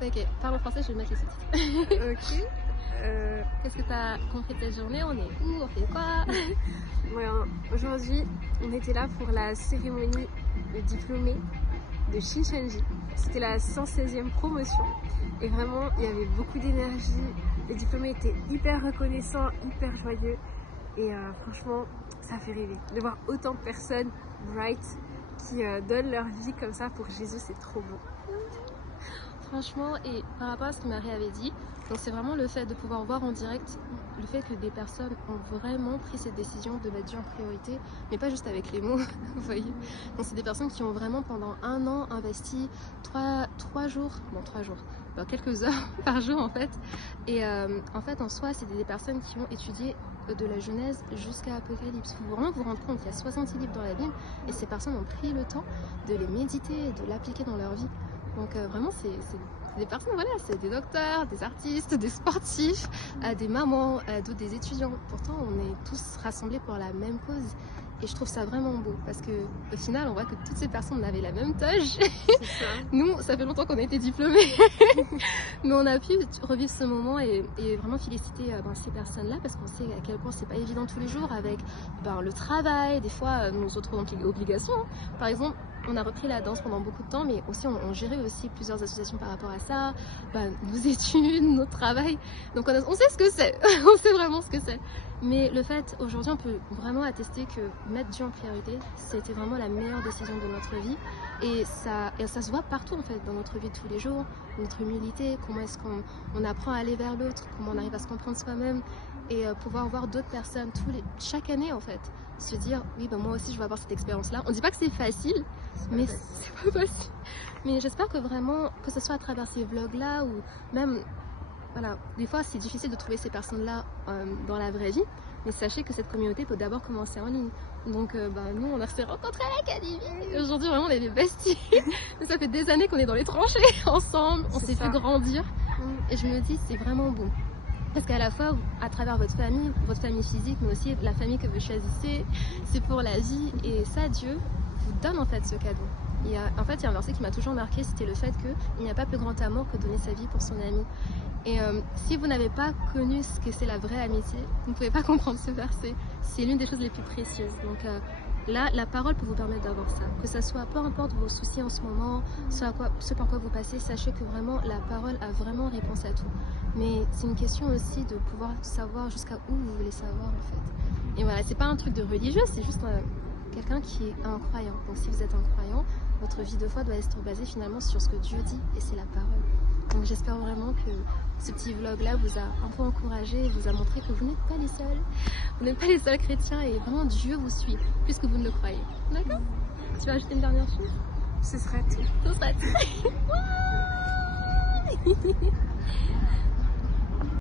Ok, parle en français, je vais mettre les sous-titres. Ok. Qu'est-ce que tu as compris de cette journée? On est où? On fait quoi? Voilà, aujourd'hui, on était là pour la cérémonie de diplômé de Shinchanji. C'était la 116e promotion et vraiment, il y avait beaucoup d'énergie. Les diplômés étaient hyper reconnaissants, hyper joyeux et franchement, ça fait rêver. De voir autant de personnes bright qui donnent leur vie comme ça pour Jésus, c'est trop beau. Franchement, et par rapport à ce que Marie avait dit, donc c'est vraiment le fait de pouvoir voir en direct le fait que des personnes ont vraiment pris cette décision de mettre Dieu en priorité, mais pas juste avec les mots, vous voyez. Donc c'est des personnes qui ont vraiment pendant 1 an investi 3 jours, quelques heures par jour en fait. Et en fait en soi, c'est des personnes qui ont étudié de la Genèse jusqu'à Apocalypse. Il faut vraiment vous rendre compte qu'il y a 66 livres dans la Bible et ces personnes ont pris le temps de les méditer et de l'appliquer dans leur vie. Donc vraiment c'est des personnes, voilà, c'est des docteurs, des artistes, des sportifs, des mamans, d'autres des étudiants. Pourtant on est tous rassemblés pour la même cause. Et je trouve ça vraiment beau parce que au final on voit que toutes ces personnes avaient la même tâche. Nous, ça fait longtemps qu'on a été diplômés, mais on a pu revivre ce moment et vraiment féliciter ces personnes-là parce qu'on sait à quel point c'est pas évident tous les jours avec le travail, des fois nos autres obligations. Par exemple, on a repris la danse pendant beaucoup de temps, mais aussi on gérait aussi plusieurs associations par rapport à ça, nos études, notre travail. Donc on sait ce que c'est, on sait vraiment ce que c'est. Mais le fait, aujourd'hui, on peut vraiment attester que mettre Dieu en priorité, c'était vraiment la meilleure décision de notre vie. Et ça se voit partout en fait, dans notre vie de tous les jours, notre humilité, comment est-ce qu'on apprend à aller vers l'autre, comment on arrive à se comprendre soi-même et pouvoir voir d'autres personnes chaque année en fait. Se dire, oui, moi aussi je vais avoir cette expérience-là. On dit pas que c'est facile, mais c'est pas facile. Mais j'espère que vraiment, que ce soit à travers ces vlogs-là ou même, voilà, des fois c'est difficile de trouver ces personnes-là dans la vraie vie, mais sachez que cette communauté peut d'abord commencer en ligne. Donc nous on s'est rencontrés à l'académie. Aujourd'hui vraiment on est des besties. Ça fait des années qu'on est dans les tranchées ensemble, on s'est fait grandir. Et je me dis c'est vraiment beau. Parce qu'à la fois, à travers votre famille physique, mais aussi la famille que vous choisissez, c'est pour la vie. Et ça, Dieu vous donne en fait ce cadeau. En fait, il y a un verset qui m'a toujours marqué, c'était le fait qu'il n'y a pas plus grand amour que donner sa vie pour son ami. Et si vous n'avez pas connu ce que c'est la vraie amitié, vous ne pouvez pas comprendre ce verset. C'est l'une des choses les plus précieuses. Donc là, la parole peut vous permettre d'avoir ça. Que ça soit, peu importe vos soucis en ce moment, ce par quoi vous passez, sachez que vraiment la parole a vraiment réponse à tout. Mais c'est une question aussi de pouvoir savoir jusqu'à où vous voulez savoir en fait. Et voilà, c'est pas un truc de religieux, c'est juste quelqu'un qui est un croyant. Donc si vous êtes un croyant, votre vie de foi doit être basée finalement sur ce que Dieu dit et c'est la parole. Donc j'espère vraiment que ce petit vlog là vous a un peu encouragé et vous a montré que vous n'êtes pas les seuls. Vous n'êtes pas les seuls chrétiens et vraiment Dieu vous suit puisque vous ne le croyez. D'accord? Tu vas ajouter une dernière chose? Ce serait tout. Ce serait tout.